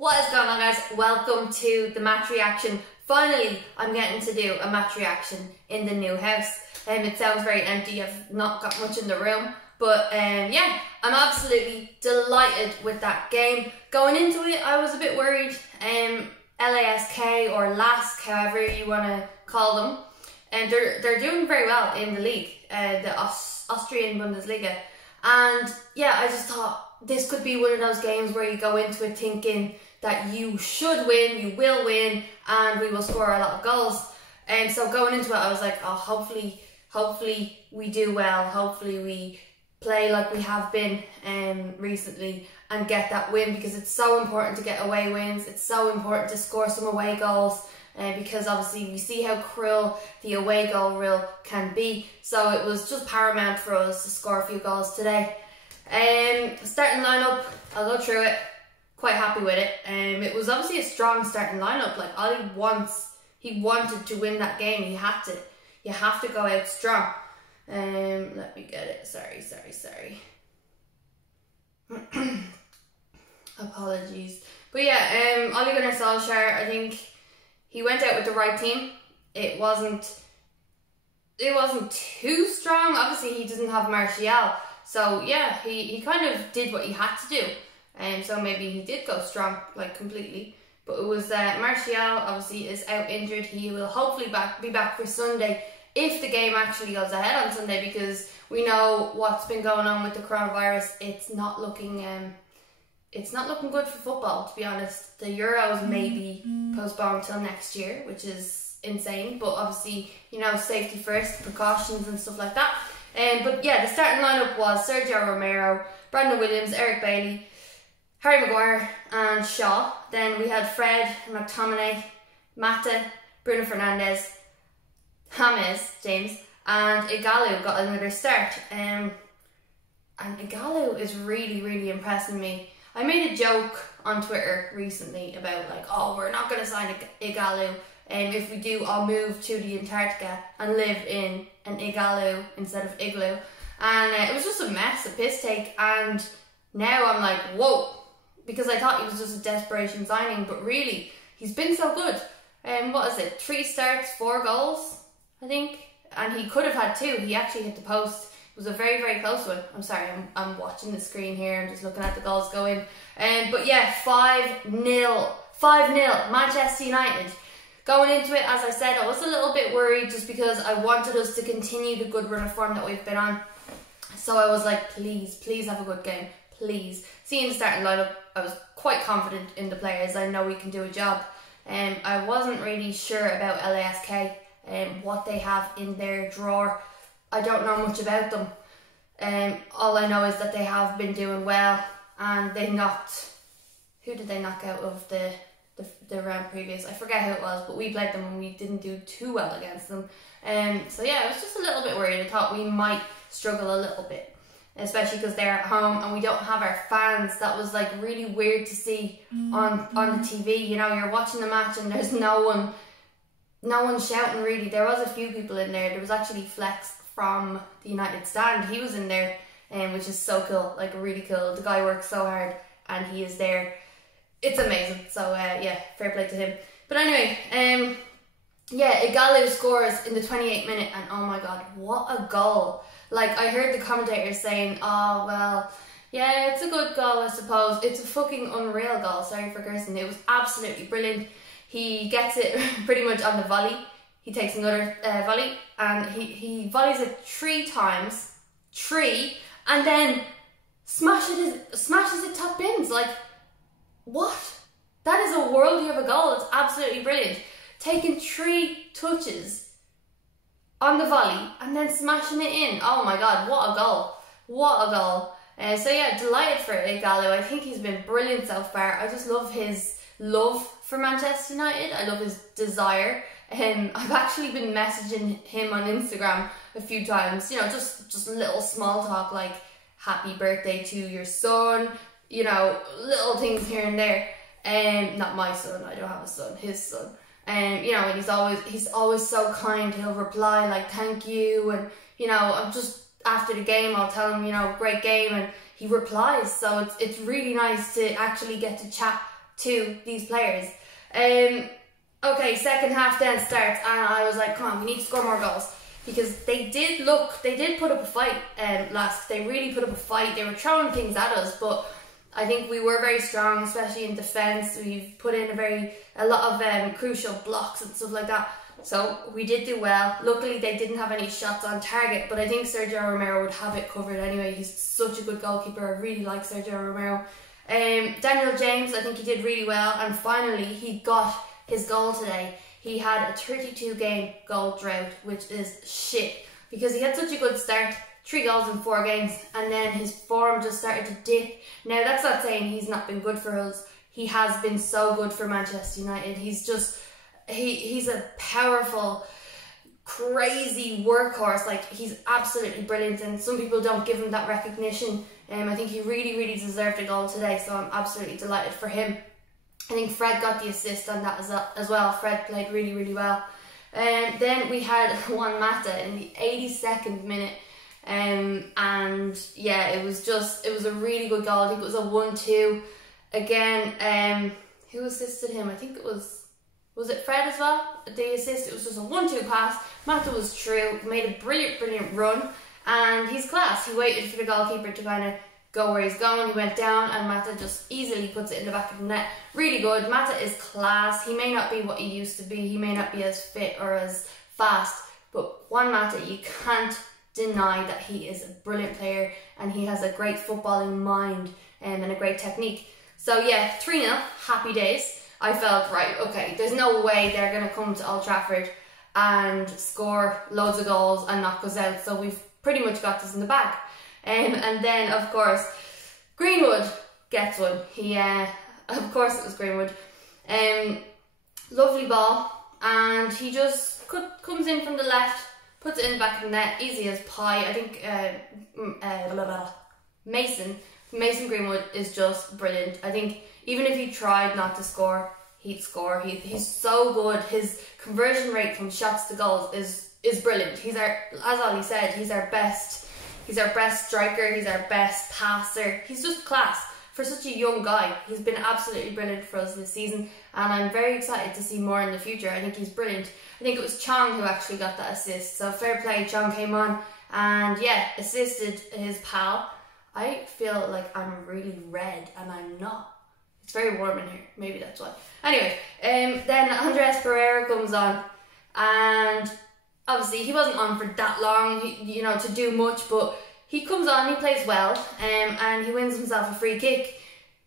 What is going on, guys? Welcome to the match reaction. Finally, I'm getting to do a match reaction in the new house. It sounds very empty, I've not got much in the room, but yeah, I'm absolutely delighted with that game. Going into it, I was a bit worried. LASK or LASK, however you want to call them, and they're doing very well in the league, the Austrian Bundesliga. And yeah, I just thought this could be one of those games where you go into it thinking that you should win, you will win, and we will score a lot of goals. And so going into it, I was like, oh, hopefully we do well. Hopefully we play like we have been recently and get that win, because it's so important to get away wins. It's so important to score some away goals, because obviously we see how cruel the away goal rule can be. So it was just paramount for us to score a few goals today. Starting lineup, I'll go through it. Quite happy with it. It was obviously a strong starting lineup. Like, he wanted to win that game. He had to. You have to go out strong. Let me get it. Sorry. Apologies. But yeah, Ole Gunnar Solskjaer, I think he went out with the right team. It wasn't too strong. Obviously, he doesn't have Martial. So yeah, he kind of did what he had to do. So maybe he did go strong, like, completely. But it was Martial, obviously, is out injured. He will hopefully be back for Sunday, if the game actually goes ahead on Sunday, because we know what's been going on with the coronavirus. It's not looking good for football, to be honest. The Euros may be postponed till next year, which is insane. But obviously, you know, safety first, precautions and stuff like that. But yeah, the starting lineup was Sergio Romero, Brandon Williams, Eric Bailey, Harry Maguire and Shaw. Then we had Fred, McTominay, Mata, Bruno Fernandes, James, and IGHALO got another start. And IGHALO is really impressing me. I made a joke on Twitter recently about, like, oh, we're not going to sign IGHALO, and if we do, I'll move to the Antarctica and live in an IGHALO instead of igloo. And it was just a mess, a piss take. And now I'm like, whoa, because I thought he was just a desperation signing, but really, he's been so good. What is it? 3 starts, 4 goals, I think. And he could have had 2. He actually hit the post. It was a very close one. I'm sorry, I'm watching the screen here. I'm just looking at the goals go in. But yeah, 5-0. 5-0, Manchester United. Going into it, as I said, I was a little bit worried just because I wanted us to continue the good run of form that we've been on. So I was like, please have a good game. Please. Seeing the starting lineup, I was quite confident in the players. I know we can do a job. I wasn't really sure about LASK and what they have in their drawer. I don't know much about them. All I know is that they have been doing well, and they knocked... Who did they knock out of the round previous? I forget who it was, but we played them and we didn't do too well against them. So yeah, I was just a little bit worried. I thought we might struggle a little bit, especially because they're at home and we don't have our fans. That was, like, really weird to see on the TV. You know, you're watching the match and there's no one shouting, really. There was a few people in there. There was actually Flex from the United stand. He was in there, which is so cool, like, really cool. The guy works so hard and he is there. It's amazing. So yeah, fair play to him. But anyway, yeah, IGHALO scores in the 28th minute, and oh my god, what a goal. Like, I heard the commentators saying, oh, well, yeah, it's a good goal, I suppose. It's a fucking unreal goal, sorry for cursing. It was absolutely brilliant. He gets it pretty much on the volley. He takes another volley, and he volleys it 3 times, and then smashes it top bins. Like, what? That is a worldie of a goal. It's absolutely brilliant. Taking 3 touches on the volley and then smashing it in. Oh my god, what a goal. What a goal. So yeah, delighted for IGHALO. I think he's been brilliant so far. I just love his love for Manchester United. I love his desire. I've actually been messaging him on Instagram a few times, you know, just little small talk, like, happy birthday to your son, you know, little things here and there. Not my son, I don't have a son, his son. You know, and he's always so kind. He'll reply like, thank you, and, you know, I'm just, after the game, I'll tell him, you know, great game, and he replies. So it's really nice to actually get to chat to these players. Okay, second half then starts, and I was like, come on, we need to score more goals. Because they did put up a fight, LASK. They really put up a fight. They were throwing things at us, but I think we were very strong, especially in defence. We've put in a lot of crucial blocks and stuff like that. So we did do well. Luckily, they didn't have any shots on target, but I think Sergio Romero would have it covered anyway. He's such a good goalkeeper. I really like Sergio Romero. Daniel James, I think he did really well, and finally he got his goal today. He had a 32-game goal drought, which is shit, because he had such a good start, 3 goals in 4 games, and then his form just started to dip. Now, that's not saying he's not been good for us. He has been so good for Manchester United. He's just, he's a powerful, crazy workhorse. Like, he's absolutely brilliant, and some people don't give him that recognition. I think he really, really deserved a goal today, so I'm absolutely delighted for him. I think Fred got the assist on that as well. Fred played really, really well. Then we had Juan Mata in the 82nd minute. And yeah, it was a really good goal. I think it was a 1-2. Again, who assisted him? I think it was it Fred as well? The assist, it was just a 1-2 pass. Mata was true, made a brilliant, brilliant run. And he's class. He waited for the goalkeeper to kind of go where he's going. He went down, and Mata just easily puts it in the back of the net. Really good. Mata is class. He may not be what he used to be. He may not be as fit or as fast, but Juan Mata, you can't deny that he is a brilliant player, and he has a great footballing mind and a great technique. So yeah, 3-0, happy days. I felt, right, okay, there's no way they're going to come to Old Trafford and score loads of goals and knock us out. So we've pretty much got this in the bag. And then, of course, Greenwood gets one. Of course it was Greenwood. Lovely ball, and he just comes in from the left, puts it in the back of the net, easy as pie. I think Mason Greenwood is just brilliant. I think even if he tried not to score, he'd score. He's so good. His conversion rate from shots to goals is brilliant. He's as Ollie said, he's our best striker, he's our best passer. He's just class. For such a young guy, he's been absolutely brilliant for us this season, and I'm very excited to see more in the future. I think he's brilliant. I think it was Chong who actually got that assist, so fair play. Chong came on and yeah, assisted his pal. I feel like I'm really red, and I'm not. It's very warm in here, maybe that's why. Anyway, then Andres Pereira comes on, and obviously he wasn't on for that long, to do much, but he comes on, he plays well, and he wins himself a free kick.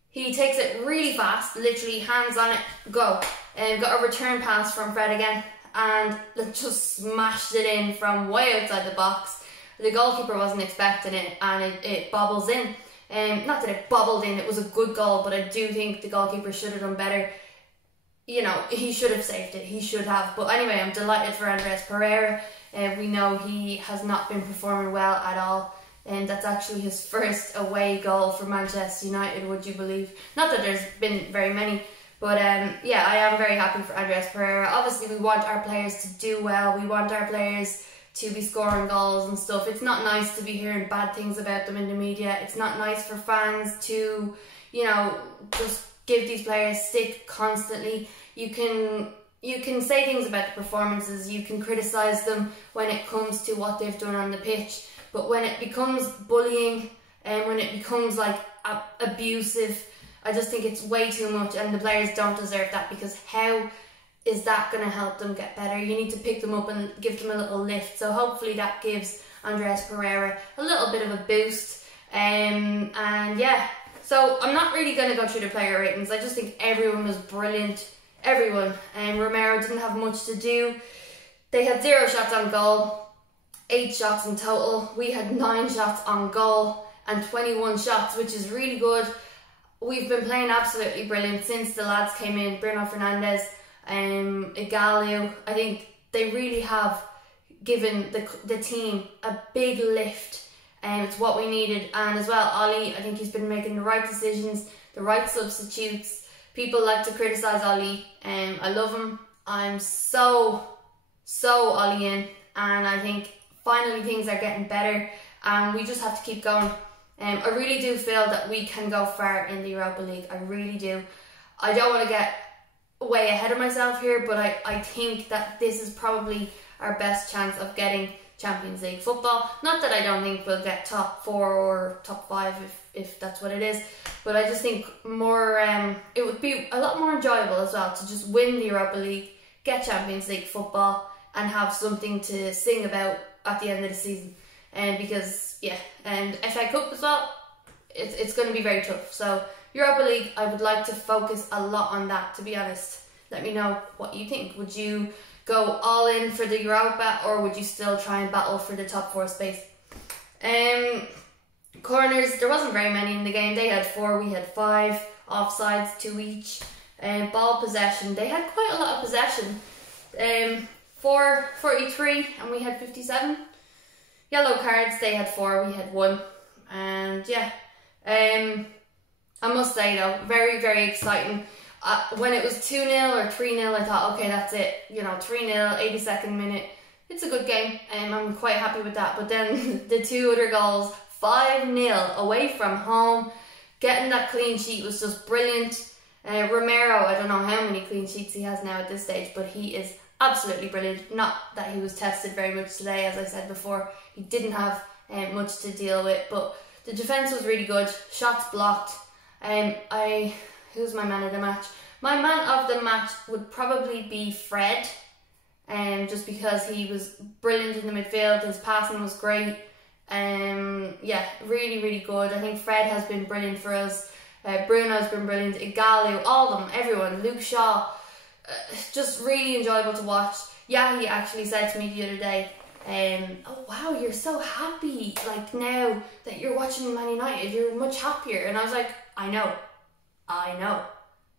He takes it really fast, literally hands on it, go. Got a return pass from Fred again, and just smashed it in from way outside the box. The goalkeeper wasn't expecting it, and it bobbles in. Not that it bobbled in, it was a good goal, but I do think the goalkeeper should have done better. He should have saved it. He should have. But anyway, I'm delighted for Andres Pereira. We know he has not been performing well at all. And that's actually his first away goal for Manchester United, would you believe? Not that there's been very many. But yeah, I am very happy for Andres Pereira. Obviously, we want our players to do well. We want our players to be scoring goals and stuff. It's not nice to be hearing bad things about them in the media. It's not nice for fans to, just give these players stick constantly. You can say things about the performances, you can criticise them when it comes to what they've done on the pitch, but when it becomes bullying and when it becomes like abusive, I just think it's way too much, and the players don't deserve that, because how is that going to help them get better? You need to pick them up and give them a little lift. So hopefully that gives Andres Pereira a little bit of a boost. And yeah, so I'm not really going to go through the player ratings. I just think everyone was brilliant. Everyone. And Romero didn't have much to do. They had 0 shots on goal, 8 shots in total. We had 9 shots on goal and 21 shots, which is really good. We've been playing absolutely brilliant since the lads came in. Bruno Fernandes, IGHALO. I think they really have given the team a big lift, and it's what we needed. And as well, Ollie, I think he's been making the right decisions, the right substitutes. People like to criticise Ollie. I love him. I'm so Ollie in, and I think finally things are getting better, and we just have to keep going. I really do feel that we can go far in the Europa League. I really do. I don't want to get way ahead of myself here, but I think that this is probably our best chance of getting Champions League football. Not that I don't think we'll get top 4 or top 5 if that's what it is, but I just think more it would be a lot more enjoyable as well to just win the Europa League, get Champions League football, and have something to sing about at the end of the season. And because and FA Cup as well, it's going to be very tough. So Europa League, I would like to focus a lot on that, to be honest. Let me know what you think. Would you go all in for the Europa, or would you still try and battle for the top 4 space? Corners, there wasn't very many in the game. They had 4, we had 5. Offsides, 2 each. Ball possession, they had quite a lot of possession. 43 and we had 57. Yellow cards, they had 4, we had 1. And yeah, I must say though, very, very exciting. When it was 2-0 or 3-0, I thought, okay, that's it. 3-0, 82nd minute. It's a good game, and I'm quite happy with that. But then the 2 other goals, 5-0 away from home, getting that clean sheet was just brilliant. Romero, I don't know how many clean sheets he has now at this stage, but he is absolutely brilliant. Not that he was tested very much today, as I said before. He didn't have much to deal with, but the defence was really good. Shots blocked. Who's my man of the match? My man of the match would probably be Fred, just because he was brilliant in the midfield. His passing was great. Yeah, really, really good. I think Fred has been brilliant for us. Bruno's been brilliant. IGHALO, all of them, everyone. Luke Shaw, just really enjoyable to watch. Yeah, he actually said to me the other day, oh wow, you're so happy. Like now that you're watching Man United, you're much happier. And I was like, I know.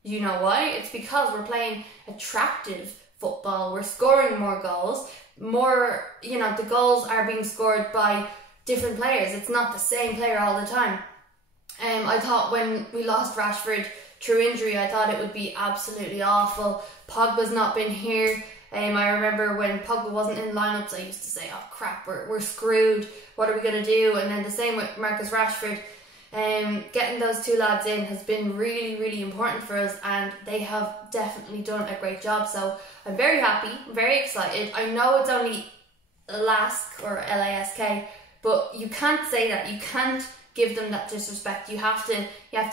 You know why? It's because we're playing attractive football. We're scoring more goals. The goals are being scored by different players. It's not the same player all the time. I thought when we lost Rashford through injury, I thought it would be absolutely awful. Pogba's not been here. I remember when Pogba wasn't in lineups, I used to say, oh crap, we're screwed. What are we going to do? And then the same with Marcus Rashford. Getting those 2 lads in has been really, really important for us, and they have definitely done a great job. So I'm very happy, very excited. I know it's only LASK or LASK, but you can't say that. You can't give them that disrespect. You have to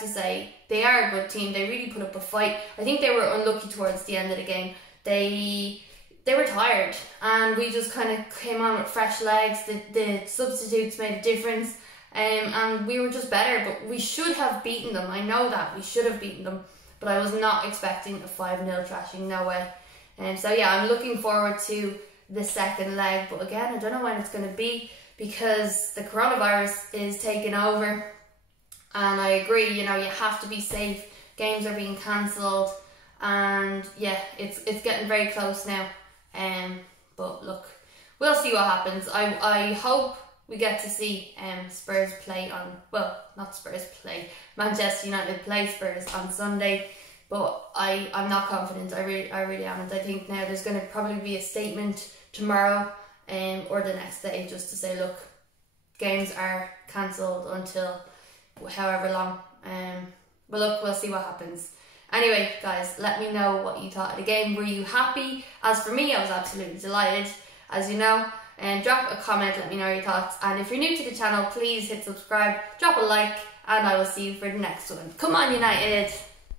say they are a good team. They really put up a fight. I think they were unlucky towards the end of the game. They were tired, and we just kind of came on with fresh legs. The substitutes made a difference. And we were just better, but we should have beaten them. I know that we should have beaten them, but I was not expecting a 5-0 thrashing, no way. So yeah, I'm looking forward to the second leg, but again, I don't know when it's going to be because the coronavirus is taking over. And I agree, you have to be safe. Games are being cancelled, and yeah, it's getting very close now. But look, we'll see what happens. I hope we get to see Spurs play Manchester United play Spurs on Sunday, but I'm not confident. I really am. I think now there's going to probably be a statement tomorrow or the next day just to say, look, games are cancelled until however long. But look, we'll see what happens. Anyway, guys, let me know what you thought of the game. Were you happy? As for me, I was absolutely delighted, as you know. And drop a comment, let me know your thoughts. And if you're new to the channel, please hit subscribe, drop a like, and I will see you for the next one. Come on, United!